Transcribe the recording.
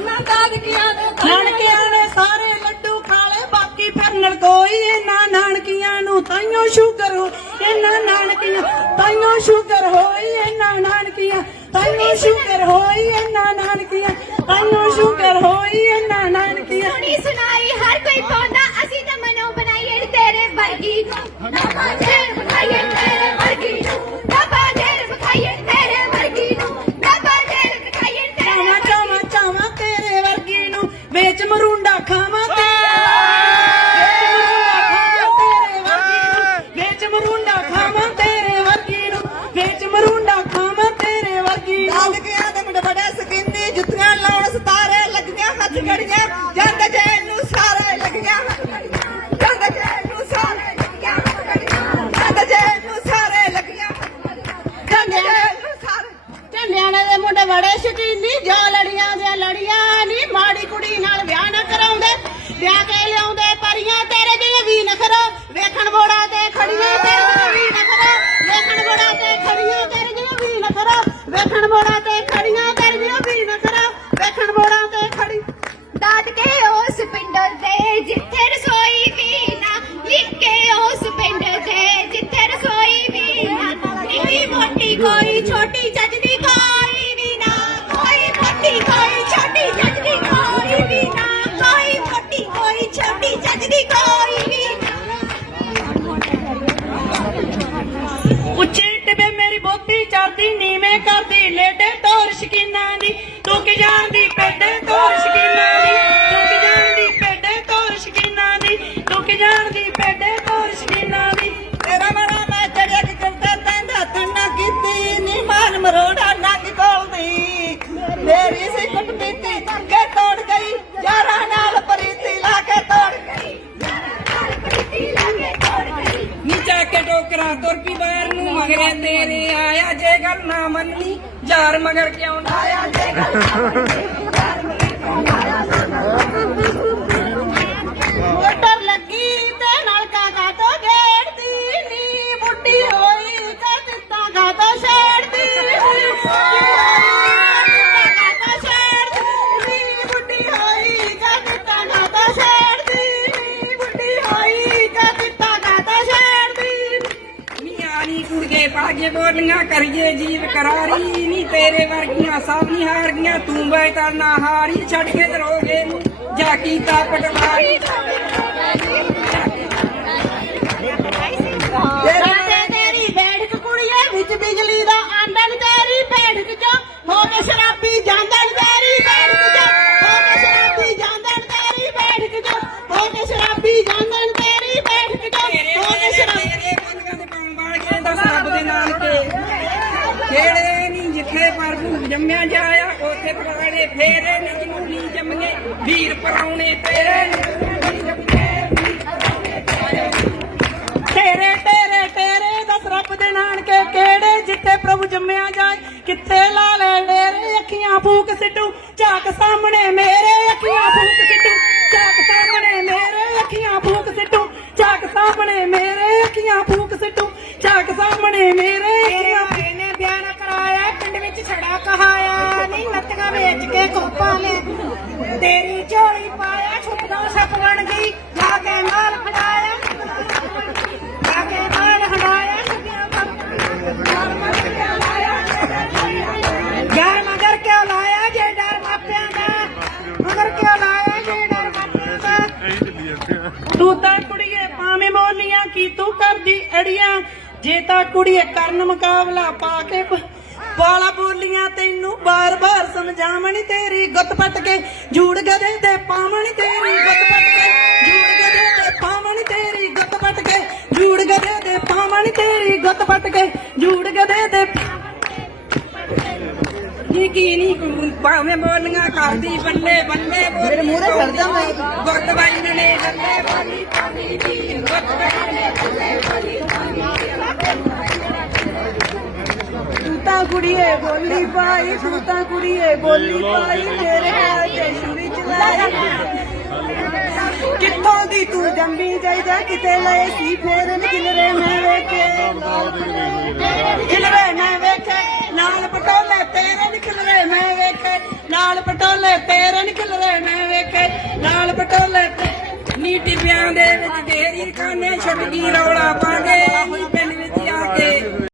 ਮੈਂ ਦਾਦਕਿਆਂ ਦੇ ਨਾਨਕਿਆਂ ਨੇ ਸਾਰੇ ਲੱਡੂ ਖਾ ਲਏ ਬਾਕੀ ਫਿਰ ਨਲਕੋਈ ਇਹਨਾਂ ਨਾਨਕਿਆਂ ਨੂੰ ਤਾਈਓ ਸ਼ੂਗਰ ਹੋ ਇਹਨਾਂ ਨਾਨਕਿਆਂ ਤਾਈਓ ਸ਼ੂਗਰ ਹੋਈ ਇਹਨਾਂ ਨਾਨਕਿਆਂ ਤਾਈਓ ਸ਼ੂਗਰ ਹੋਈ ਇਹਨਾਂ ਨਾਨਕਿਆਂ ਤਾਈਓ ਸ਼ੂਗਰ ਹੋਈ ਇਹਨਾਂ ਨਾਨਕਿਆਂ। ਸੁਣੀ ਸੁਣਾਈ ਹਰ ਕੋਈ ਪਾਉਂਦਾ ਅਸੀਂ ਤਾਂ ਮਨੋਂ ਬਣਾਈਏ ਤੇਰੇ ਵਰਗੀ। ਨਾ ಬೋಳಾತ ਬੋਤੀ ਚੜਦੀ ਨੀਵੇਂ ਕਰਦੀ ਲੇਡੇ ਤੋਰ ਸ਼ਕੀਨਾਂ ਦੀ। ਤੂੰ ਕੀ ਜਾਣਦੀ ਪੇਡੇ ਤੋਰ ਸ਼ਕੀਨਾਂ ਦੀ। ਤੂੰ ਕੀ ਜਾਣਦੀ ਪੇਡੇ ਤੋਰ ਸ਼ਕੀਨਾਂ ਦੀ। ਤੂੰ ਕੀ ਜਾਣਦੀ ਪੇਡੇ ਤੋਰ ਸ਼ਕੀਨਾਂ ਦੀ। ਤੇਰਾ ਮਨਾ ਮੈਂ ਚੜਿਆ ਕਿ ਕੰਟਾ ਤੰਦਾ ਤੰਨਾ ਕੀਤੀ ਨੀ ਮਾਨ ਮਰੋੜਾ ਨੰਗ ਕੋਲਦੀ ਮੇਰੀ ਸੀ ਕੁੱਟ ਪੀਤੀ ਕੇ ਤੋੜ ਗਈ। ਯਾਰਾਂ ਨਾਲ ਪ੍ਰੀਤੀ ਲਾ ਕੇ ਤੋੜ ਗਈ। ਨੀਚਾ ਕੇ ਟੋਕਰਾ ਤੁਰ ਪੀ ਬਾਹਰ ਨੂੰ ਮਗਰੇ ਤੇਰੇ। ਆਇਆ ਨਾ ਮੰਨੀ ਯਾਰ ਮਗਰ ਕਿਉਂ ਨਾ ਆਇਆ ਕੁੜੀਏ ਬੋਲੀਆਂ ਕਰੀਏ ਜੀਵ ਕਰਾਰੀ, ਨੀ ਤੇਰੇ ਵਰਗੀਆਂ ਸਭ ਨੀ ਹਾਰਗੀਆਂ, ਤੂੰ ਬੈ ਤਾਂ ਨਾ ਹਾਰੀ, ਛੱਡ ਕੇ ਰੋਗੇ ਨੂੰ, ਜਾ ਕੀਤਾ ਪਟਵਾਰੀ ਕਿਹੜੇ ਨਹੀਂ ਜਿੱਥੇ ਪ੍ਰਭੂ ਜੰਮਿਆ ਜਾਇਆ, ਉੱਥੇ ਪਰਾਣੇ ਫੇਰੇ ਨਹੀਂ ਜਿਹਨੂੰ ਨਹੀਂ ਜੰਮੇ ਵੀਰ ਪਰਾਉਣੇ ਤੇਰੇ ਤੇਰੇ ਤੇਰੇ ਤੇਰੇ ਦਸ ਰੱਬ ਦੇ ਨਾਨਕੇ ਕਿਹੜੇ ਜਿੱਥੇ ਪ੍ਰਭੂ ਜੰਮਿਆ ਜਾਏ? ਕਿੱਥੇ ਲਾ ਲੈ ਡੇਰੇ ਅੱਖੀਆਂ ਫੂਕ ਸਿੱਟੂ? ਝਾਕ ਸਾਹਮਣੇ ਮੇਰੇ ਅੱਖੀਆਂ ਫੂਕ ਸਿੱਟੂ। ਝਾਕ ਸਾਹਮਣੇ ਮੇਰੇ ਅੱਖੀਆਂ ਫੂਕ ਸਿੱਟੂ। ਝਾਕ ਸਾਹਮਣੇ ਮੇਰੇ ਅੱਖੀਆਂ ਫੂਕ ਸਿੱਟੂ। ਝਾਕ ਸਾਹਮਣੇ ਮੇਰੇ ਅੱਖੀਆਂ ਇਹਨੇ ਬਿਆਨ ਕਰਾਇਆ ਪਿੰਡ ਵਿੱਚ ਛੜਾ ਕਹਾਇਆ ਨਹੀਂ ਨੱਤੀਆਂ ਵੇਚ ਕੇ ਤੇਰੀ ਝੋਲੀ ਪਾਇਆ ਛੁਪਦਾ ਸੱਪ ਬਣ ਗਈ ਜਾ ਕੇ ਨਾਲ ਖੜਾਇਆ। ਜਾ ਕੇ ਨਾਲ ਖੜਾਇਆ ਯਾਰ ਮਗਰ ਕਿਉਂ ਲਾਇਆ ਜੇ ਡਰ ਮਾਪਿਆਂ ਦਾ? ਮਗਰ ਕਿਉਂ ਲਾਇਆ ਜੇ ਡਰ ਮਾਪਿਆਂ ਦਾ? ਤੂੰ ਤਾਂ ਕੁੜੀਏ ਭਾਵੇਂ ਬੋਲੀਆਂ ਕੀ ਤੂੰ ਕਰਦੀ ਅੜੀਆਂ, ਜੇ ਤਾਂ ਕੁੜੀਏ ਕਰਨ ਮੁਕਾਬਲਾ ਪਾ ਕੇ ਵਾਲਾ ਬੋਲੀਆਂ ਤੈਨੂੰ ਬਾਰ-ਬਾਰ ਸਮਝਾਵਣੀ ਤੇਰੀ ਗੁੱਤ ਪੱਟ ਕੇ ਜੂੜ ਗਦੇ ਤੇ ਪਾਵਣੀ ਤੇਰੀ ਗੁੱਤ ਪੱਟ ਕੇ ਜੂੜ ਗਦੇ ਤੇ ਪਾਵਣੀ ਤੇਰੀ ਗੁੱਤ ਪੱਟ ਕੇ ਜੂੜ ਗਦੇ ਤੇ ਪਾਵਣੀ ਤੇਰੀ ਗੁੱਤ ਪੱਟ ਕੇ ਜੂੜ ਗਦੇ ਤੇ ਨੀ ਕੀ ਨਹੀਂ ਭਾਵੇਂ ਬੋਲੀਆਂ ਕਰਦੀ ਬੱਲੇ ਬੱਲੇ ਮੇਰੇ ਮੂਹਰੇ ਜਾ ਮੈਂ। ਗੁੱਤ ਵਾਲੀ ਨੇ ਲੱਲੇ ਵਾਲੀ ਪਾਣੀ ਦੀ ਗੁੱਤ ਵਾਲੀ ਨੇ ਲੱਲੇ ਵਾਲੀ ਤਾਂ ਕੁੜੀਏ, ਬੋਲੀ ਪਾਈ ਤੂੰ ਤਾਂ ਕੁੜੀਏ, ਬੋਲੀ ਪਾਈ ਤੇਰੇ ਨਾਲ ਤੇ ਛੁਰੀ ਚਲਾਈ ਕਿੱਥੋਂ ਦੀ ਤੂੰ ਜੰਮੀ ਜਾਈ ਜਾ, ਕਿਤੇ ਲਏ ਸੀ ਫੇਰ ਨਿਕਲਰੇ ਮੈਂ ਵੇਖੇ। ਨਿਕਲਰੇ ਮੈਂ ਵੇਖੇ ਲਾਲ ਪਟੋਲੇ ਤੇਰੇ ਨਿਕਲਰੇ ਮੈਂ ਵੇਖੇ। ਨਾਲ ਪਟੋਲੇ ਤੇਰੇ ਨਿਕਲਰੇ ਮੈਂ ਵੇਖੇ। ਲਾਲ ਪਟੋਲੇ ਨੀਟੀ ਬਿਆਨ ਦੇ ਵਿੱਚ ਢੇਰੀ ਖਾਨੇ ਛੁੱਟ ਰੌਲਾ ਪਾ ਕੇ ਪਿੰਡ ਵਿੱਚ ਆ ਕੇ।